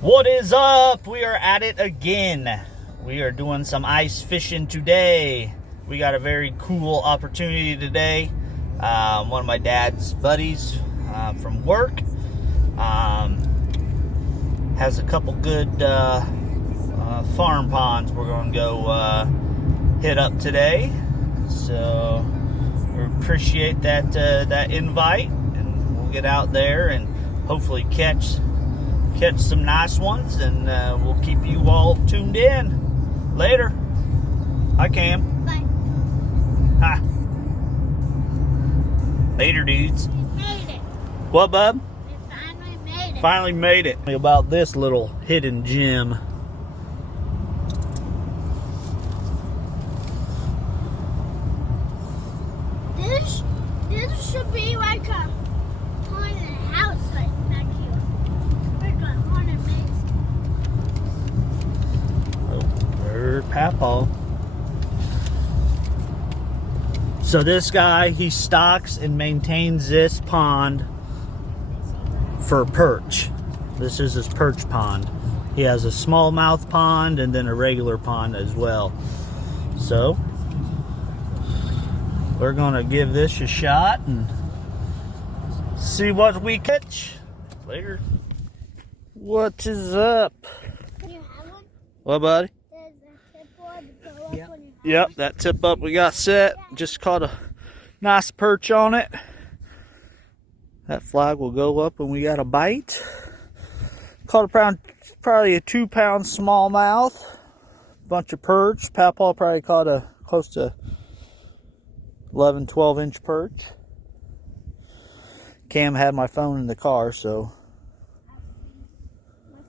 What is up? We are at it again. We are doing some ice fishing today. We got a very cool opportunity today. One of my dad's buddies from work has a couple good farm ponds we're going to go hit up today. So we appreciate that invite, and we'll get out there and hopefully catch some nice ones, and we'll keep you all tuned in. Later. Hi, Cam. Bye. Hi. Later, dudes. We made it. What, bub? We finally made it. Finally made it. About this little hidden gem. This should be like a haunted house like back here. Like a haunted maze. Oh, there's Papaw. So this guy, he stocks and maintains this pond for perch. This is his perch pond. He has a smallmouth pond and then a regular pond as well. So we're gonna give this a shot and see what we catch. Later. What is up? Can you have one? What, buddy? There's a tip board to go up when you have Yep, one. that tip up we got set. Just caught a nice perch on it. That flag will go up when we got a bite. Caught probably a 2-pound smallmouth. Bunch of perch. Papaw probably caught a close to 11, 12-inch perch. Cam had my phone in the car, so. My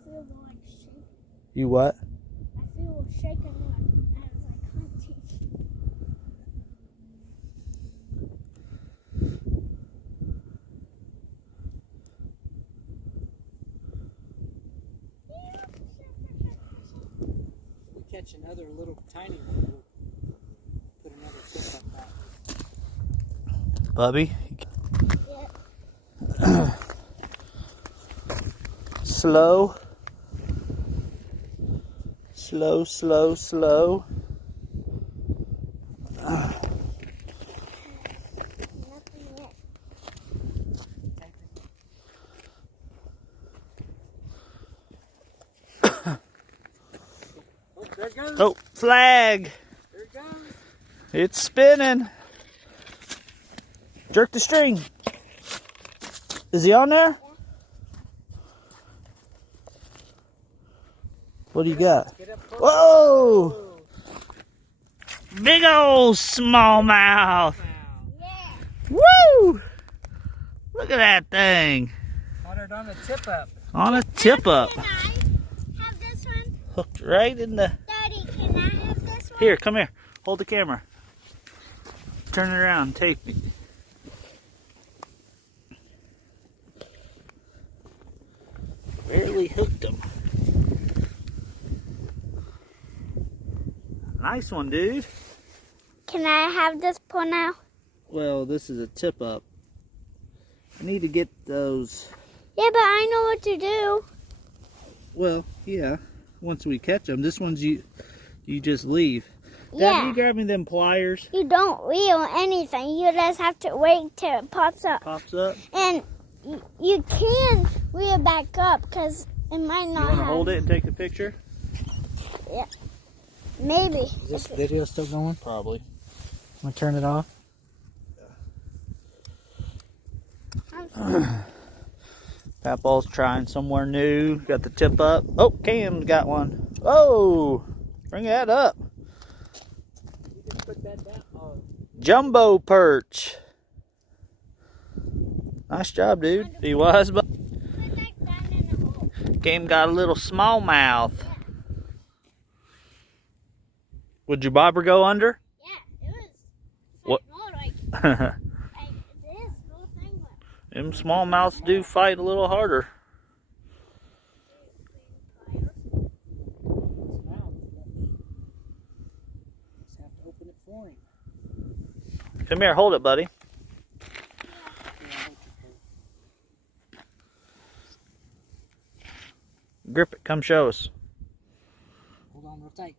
feet were like shaking. You what? My feet were shaking when I was like hunting. We catch another little tiny one, we'll put another tip up that. Bubby? Yeah. Slow. Slow, slow, slow. Nothing yet. Oh, there it goes. Oh, flag. There it goes. It's spinning. Jerk the string. Is he on there? What do you got? Get up close. Whoa! Big old smallmouth. Yeah. Woo! Look at that thing. Caught it on a tip up. On a tip up. Can I have this one? Hooked right in the... Daddy, can I have this one? Here, come here. Hold the camera. Turn it around. Tape it. Barely hooked him. Nice one, dude. Can I have this for now? Well, this is a tip up. I need to get those. Yeah, but I know what to do. Well, yeah. Once we catch them, this one's you just leave. Dad, Yeah. you grab me them pliers. You don't reel anything. You just have to wait till it pops up. Pops up. And you can reel back up because it might You not want to have. hold it and take the picture? Maybe. Is this video still going? Probably. I'm gonna turn it off. Papaw's trying somewhere new. Got the tip up. Oh, Cam's got one. Oh, bring that up. You can put that down. Oh, Jumbo perch. Nice job, dude. He was, but Put that down in the hole. Cam got a little smallmouth. Would your bobber go under? Yeah, it was. What? More like this whole thing went. Them smallmouths do fight a little harder. it's down. Just have to open it for him. Come here, hold it, buddy. Grip it. Come show us. Hold on real tight.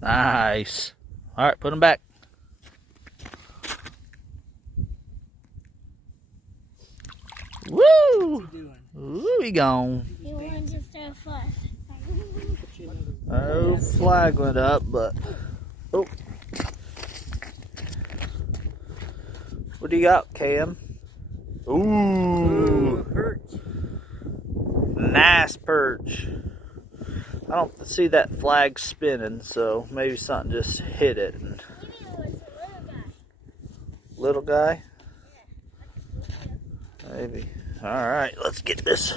Nice. All right, put them back. Woo! What's he doing? Ooh, he gone. You want to start first. Put you another. Oh, flag went up, but oh. What do you got, Cam? Ooh, Perch. nice perch. I don't see that flag spinning, so maybe something just hit it. And Maybe it was a little guy. little guy? Yeah. Maybe. All right, let's get this.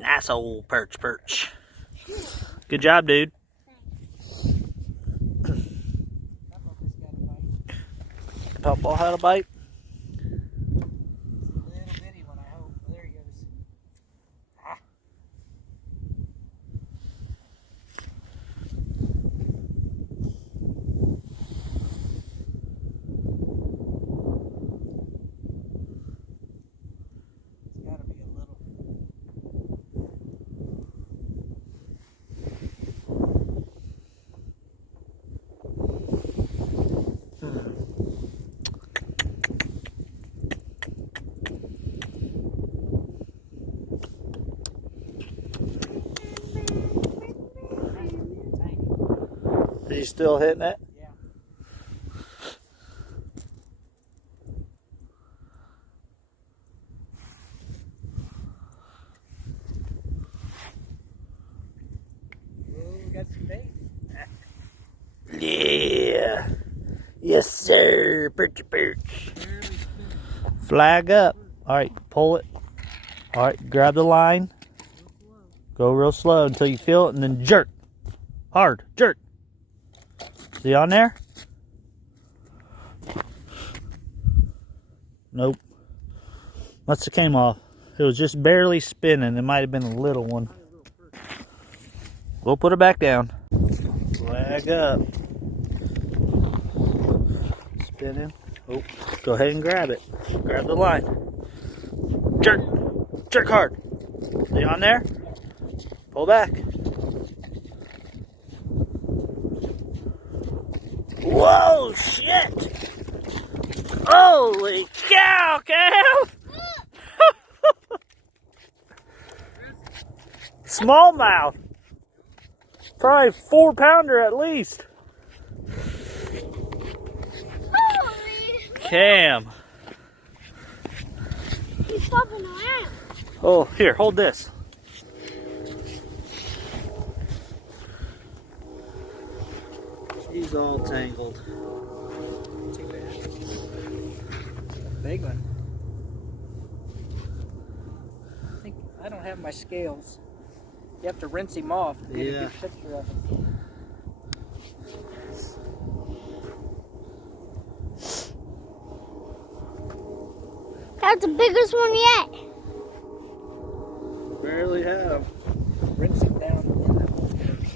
Nice old perch. Good job, dude. Papa had a bite. Little bitty one, I hope. There he goes. Ah. It's got to be a little. Are you still hitting it? Yeah. Oh, we got some bait. Yeah. Yes, sir. Perch. Barely spinning. Flag up. All right, pull it. All right, grab the line. Go real slow until you feel it, and then jerk. Hard. Jerk. Is he on there? Nope. Must have came off. It was just barely spinning. It might have been a little one. We'll put it back down. Flag up. Spinning. Oh, go ahead and grab it. Grab the line. Jerk. Jerk hard. Is he on there? Pull back. Whoa, shit! Holy cow, Cam! Smallmouth. Probably 4-pounder at least. Holy! Cam. He's bobbing around. Oh, here, hold this. He's all tangled. Too bad. Big one. I don't have my scales. You have to rinse him off to get a good picture of him. That's the biggest one yet. Barely have. Rinse him down in the hole first.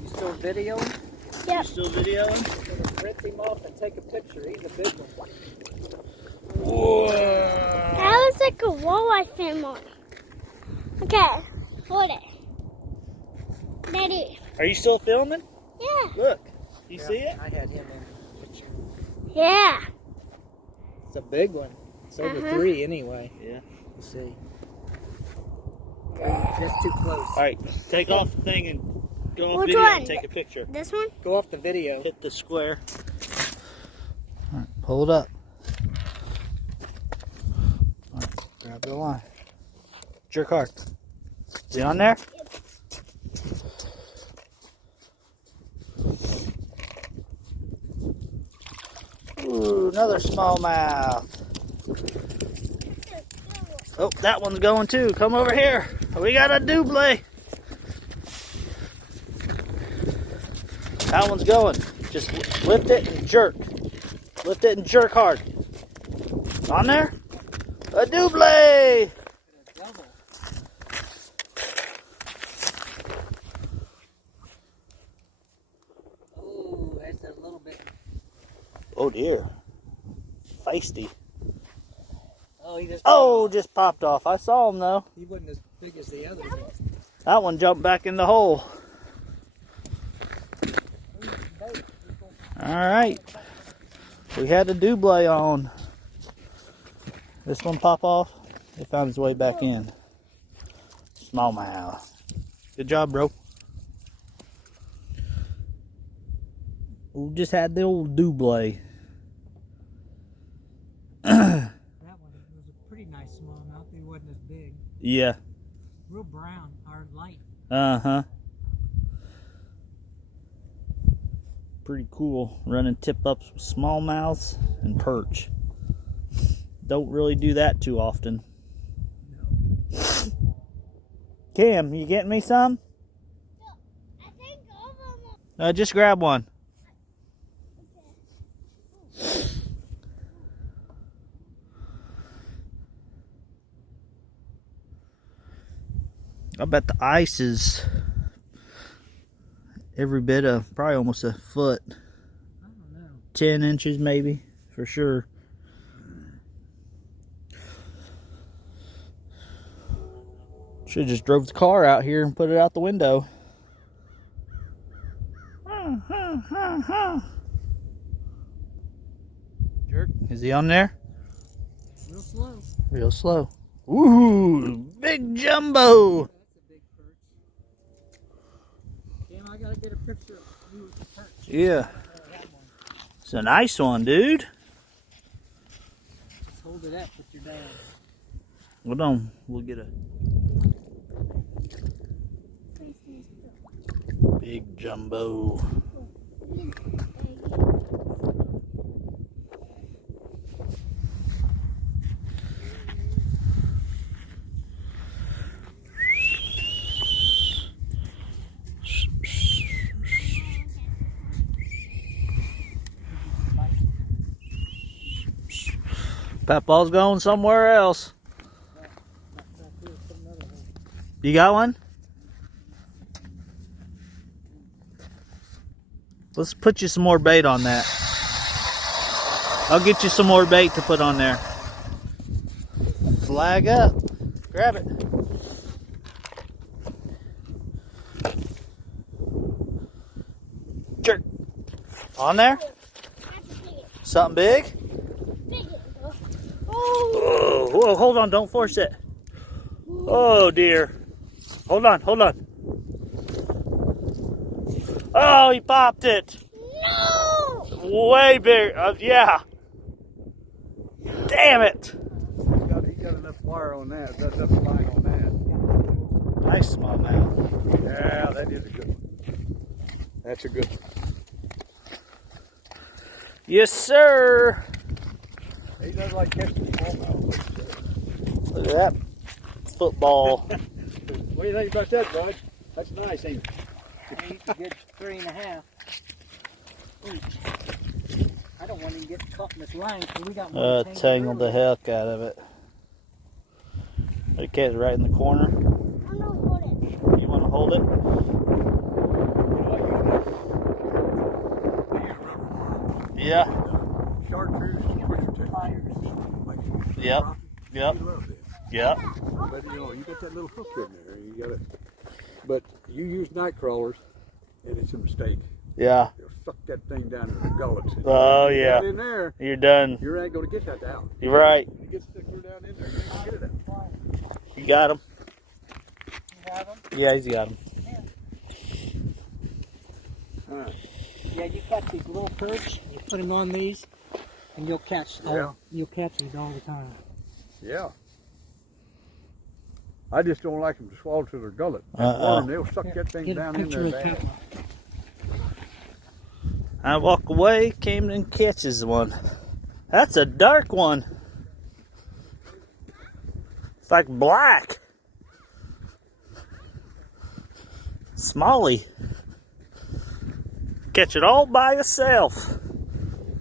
You still videoing? Yep. Still videoing? Gonna rinse him off and take a picture. He's a big one. Whoa. That was like a walleye family. Okay, hold it. Daddy. Are you still filming? Yeah. Look. You see it? I had him in the picture. Yeah. It's a big one. It's over 3 anyway. Yeah. Let's see. Just too close. All right, take off the thing and go off Which video one? and take a picture. This one? Go off the video. Hit the square. All right, pull it up. All right, grab the line. Jerk hard. Is he on there? Ooh, another smallmouth. Oh, that one's going too. Come over here. We got a double. That one's going. Just lift it and jerk. Lift it and jerk hard. On there? A double. Double. Oh, that's a little bit. Oh dear. Feisty. Oh, he just. Oh, just popped off. I saw him though. He wasn't as big as the others. That one jumped back in the hole. All right. We had the double on. This one pop off. He found his way back in. Smallmouth. Good job, bro. We just had the old double. That one was a pretty nice smallmouth. He wasn't as big. Yeah. Real brown or light. Uh-huh. Pretty cool running tip-ups with smallmouths and perch. Don't really do that too often. No. Cam, you getting me some? I think all of them. Just grab one. I bet the ice is every bit of, probably almost a foot. I don't know. 10 inches maybe, for sure. Should've just drove the car out here and put it out the window. Jerk, is he on there? Real slow. Real slow. Ooh, big jumbo. That's a big perch. Cam, I gotta get a picture of you with the perch. Yeah. It's a nice one, dude. Just hold it up with your dad. Hold on, we'll get a big jumbo. Papaw's going somewhere else. You got one? Let's put you some more bait on that. I'll get you some more bait to put on there. Flag up. Grab it. Jerk. On there? Something big? Oh, whoa, hold on, don't force it. Oh dear. Hold on, hold on. Oh, he popped it. No! Way big. Yeah. Damn it. He got enough wire on that. Got enough line on that. Nice smallmouth. Yeah, that is a good one. That's a good one. Yes, sir. He does like catching smallmouth. Look at that football. What do you think about that, bud? That's nice, ain't it? A good 3.5 each. I don't want him to get caught in this line because we got one. Tangled the heck out of it. The cat's right in the corner. I'm gonna hold it. You want to hold it? Yeah. Chartreuse, Yep. Yep. Yep. But you know, you got that little hook in there. You got it. But you use night crawlers, and it's a mistake. Yeah. You'll suck that thing down in the gullet. Oh yeah. Get in there. You're done. You ain't gonna get that out. You're right. You get stuck down in there. You ain't gonna get it out. You got him. You have them? Yeah, he's got him. Huh. Yeah, you catch these little perch, you put them on these, and you'll catch. You'll catch these all the time. Yeah. I just don't like them to swallow to their gullet. And they'll suck that thing Get a down in picture there. of Bad. Papa. I walk away, came and catches one. That's a dark one. It's like black. Smalley. Catch it all by yourself.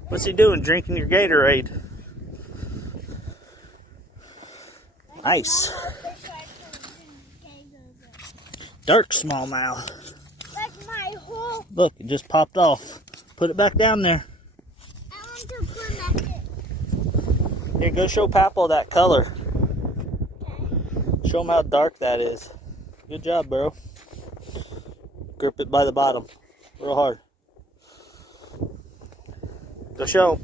What's he doing? Drinking your Gatorade. Nice. Dark smallmouth. Like my whole. Look, it just popped off. Put it back down there. I want to put that in. Here, go show Papaw that color. Show him how dark that is. Good job, bro. Grip it by the bottom. Real hard. Go show.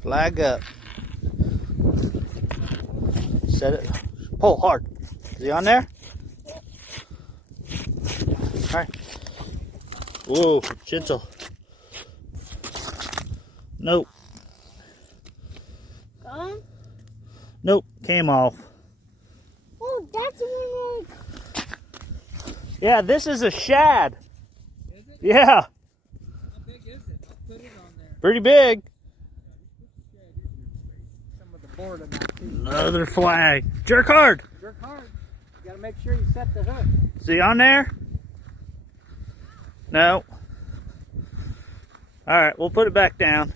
Flag up. Set it. Pull hard. Is he on there? Alright. Whoa, gentle. Nope. Gone? Nope, came off. Oh, that's one. Yeah, this is a shad. Is it? Yeah, How big is it? I'll put it on there. pretty big. Some of the board on that too. Another flag. Jerk hard. Jerk hard. You gotta make sure you set the hook. Is he on there? No. Alright, we'll put it back down.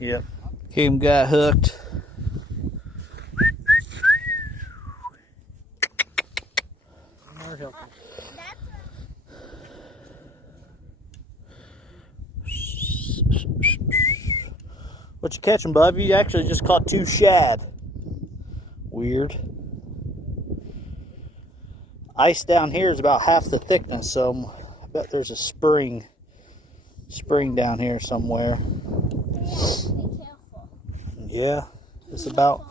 Yep. Him got hooked. More help. What you catching, bub? You actually just caught 2 shad. Weird. Ice down here is about half the thickness, so I bet there's a spring down here somewhere. Be careful. Yeah, it's about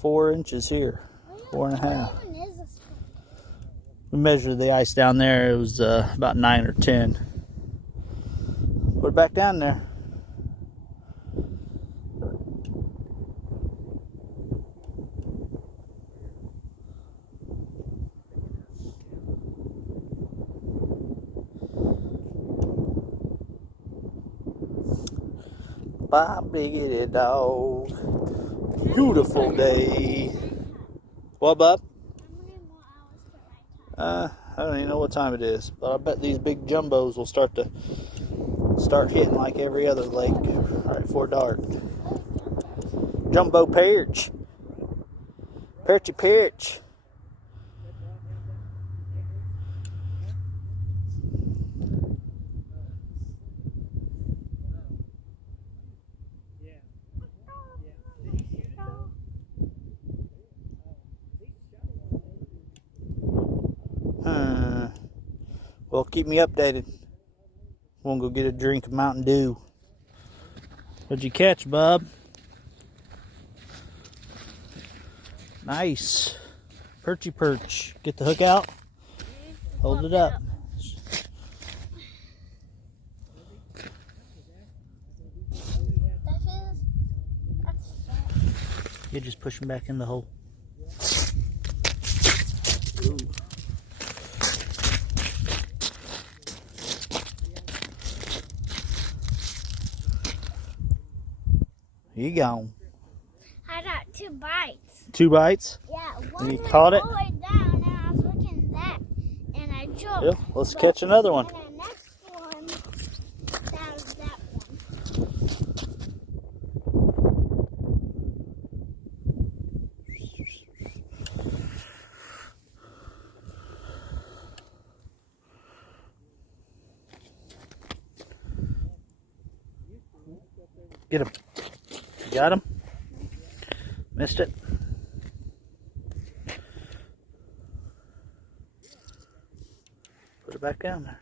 4 inches here, 4.5. We measured the ice down there. It was about 9 or 10. Put it back down there. Bye, biggity dog. Beautiful day. What, bub? I don't even know what time it is, but I bet these big jumbos will start hitting like every other lake right before dark. Jumbo perch. Perchy perch. Well, keep me updated. We'll go get a drink of Mountain Dew. What'd you catch, bub? Nice. Perchy perch. Get the hook out. Hold it up. You just push him back in the hole. Ooh. You gone. I got 2 bites. 2 bites? Yeah, one And you went caught it? all the way down, and I was looking at that, and I jumped. Yeah, let's catch another one. And the next one, that was that one. Get him. You got him? Missed it. Put it back down there.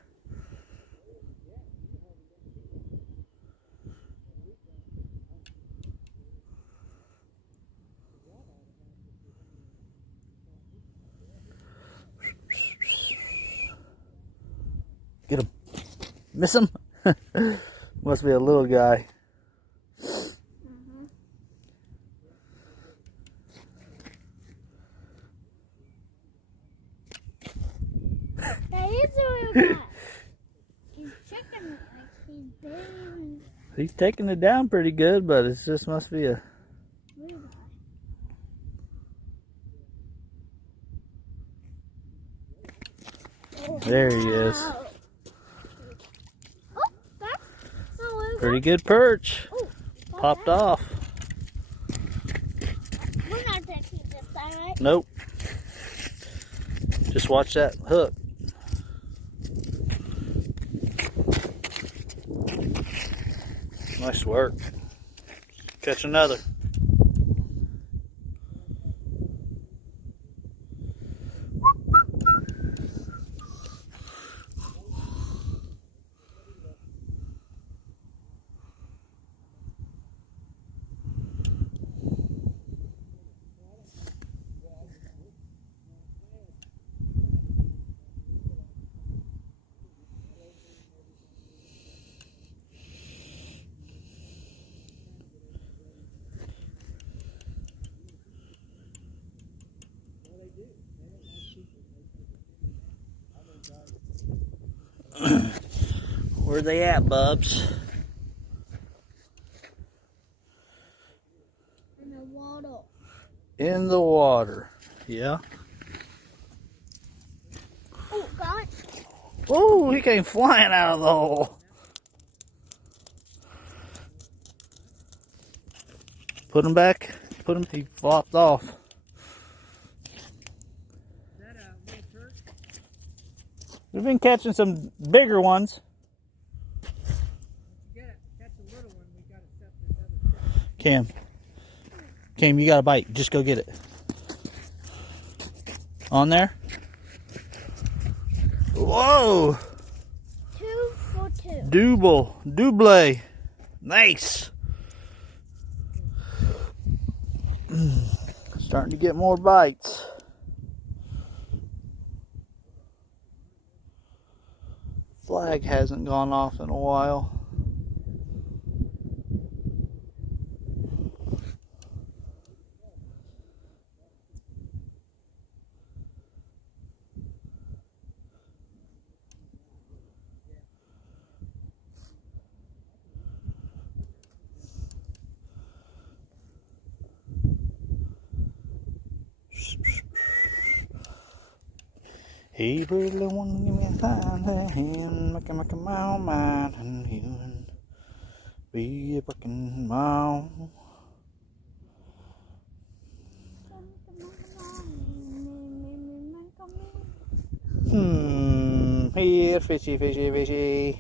Get him. Miss him? Must be a little guy. That is a real guy. He's checking it like he's barely He's taking it down pretty good, but it just must be a... real guy. There he is. Oh, that's a little Pretty good perch. Oh, Popped off. We're not touching this side, right? Nope. Just watch that hook. Nice work. Catch another. Where they at, Bubs? In the water. In the water. Yeah. Oh, God. Oh, he came flying out of the hole. Put him back. Put him. He flopped off. Is that a little perch? We've been catching some bigger ones. You gotta catch a little one, we gotta set this other set. Cam, you got a bite. Just go get it. On there. Whoa! 2 for 2. Double. Nice. Starting to get more bites. Flag hasn't gone off in a while. He really wanna give me a hand, make my own mind, and he would be a fucking mom. Here, fishy.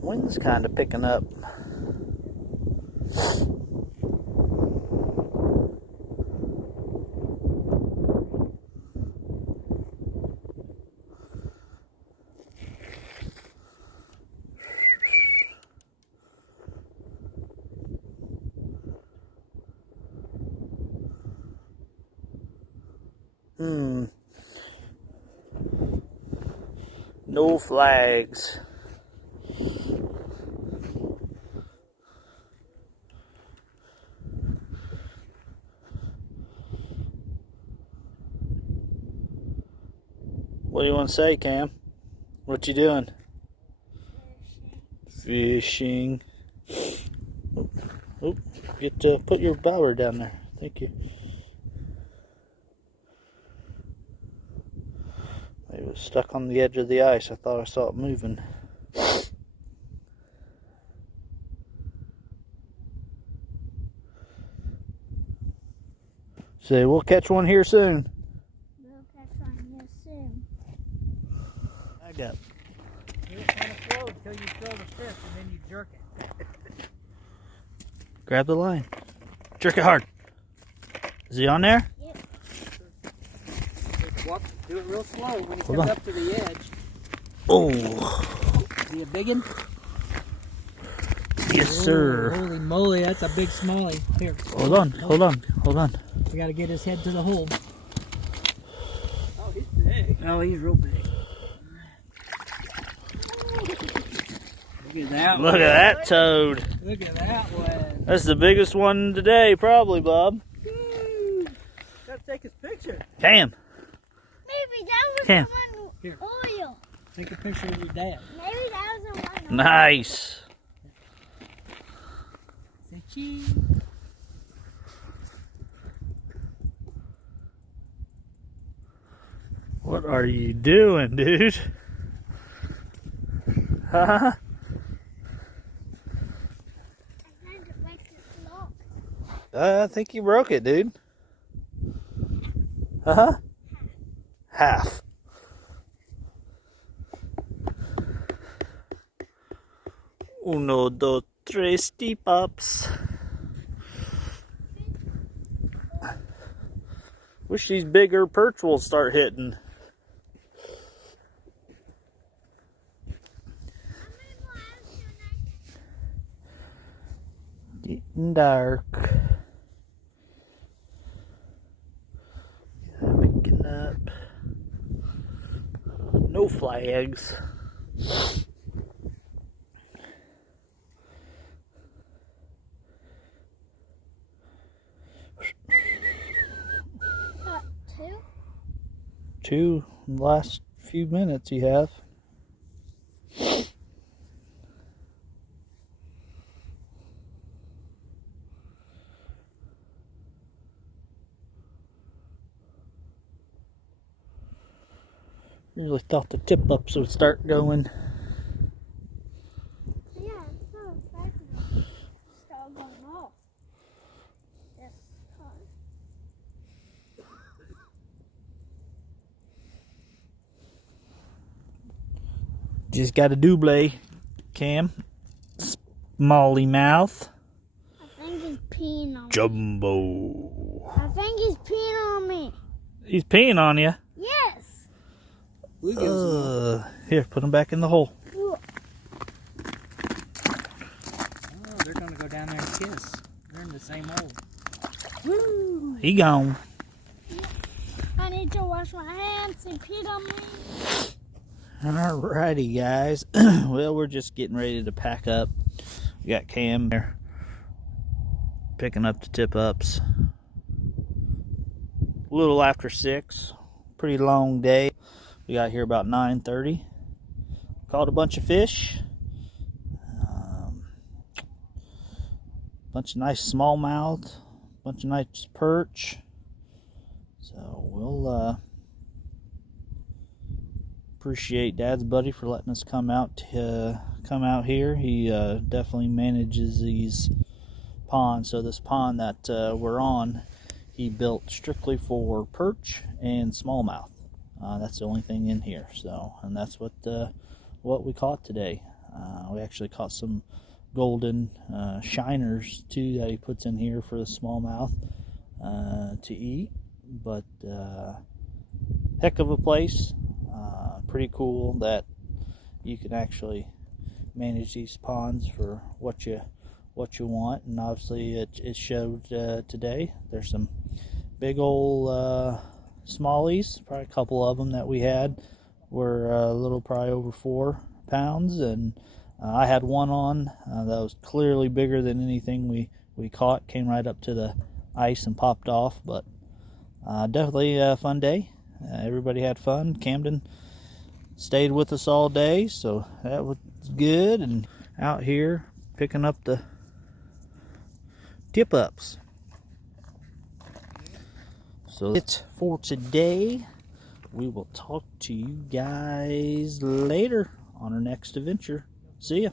Wind's kind of picking up. No flags. What do you want to say, Cam? What you doing? Fishing. Oh, put your bobber down there. Thank you. It was stuck on the edge of the ice. I thought I saw it moving. So we'll catch one here soon. We'll catch one here soon. I got. It was kind of slow until you throw the fish and then you jerk it. Grab the line. Jerk it hard. Is he on there? Yep. Do it real slow when he Hold comes on. up to the edge. Oh, Is he a big one? yes, sir. Holy moly, that's a big smallie. Here. Hold on. We gotta get his head to the hole. Oh, he's big. Oh, he's real big. Look at that Look at that toad. Look at that one. That's the biggest one today, probably, Bob. Woo. Gotta take his picture. Cam. Maybe that was Cam. the one Here. oil. Take a picture of your dad. Maybe that was the one Nice. Say cheese. What are you doing, dude? Huh? I think it makes it lock. I think you broke it, dude. Uh-huh. Half. Uno, dos, tres, pops. Wish these bigger perch will start hitting. Getting dark. Picking up. No flags. Two in the last few minutes you have. Really thought the tip ups would start going. Yeah, I'm so excited to start going off. This time. Just got a double, Cam. Smallmouth. I think he's peeing on me. Jumbo. I think he's peeing on me. He's peeing on you. Yes. Here, put him back in the hole. Oh, they're gonna go down there and kiss. They're in the same hole. Woo. He gone. I need to wash my hands. He peed on me. Alrighty, guys. Well, we're just getting ready to pack up. We got Cam there picking up the tip ups. A little after 6. Pretty long day. We got here about 9:30. Caught a bunch of fish. Bunch of nice smallmouth. Bunch of nice perch. So we'll appreciate Dad's buddy for letting us come out here. He definitely manages these ponds. So this pond that we're on, he built strictly for perch and smallmouth. That's the only thing in here. So, and that's what we caught today. We actually caught some golden shiners too that he puts in here for the smallmouth to eat. But heck of a place. Pretty cool that you can actually manage these ponds for what you want, and obviously it showed today. There's some big old smallies, probably a couple of them that we had were a little, probably over 4 pounds, and I had one on that was clearly bigger than anything we caught. Came right up to the ice and popped off. But definitely a fun day. Everybody had fun. Camden stayed with us all day, so that was good. And out here picking up the tip ups. So that's for today. We will talk to you guys later on our next adventure. See ya.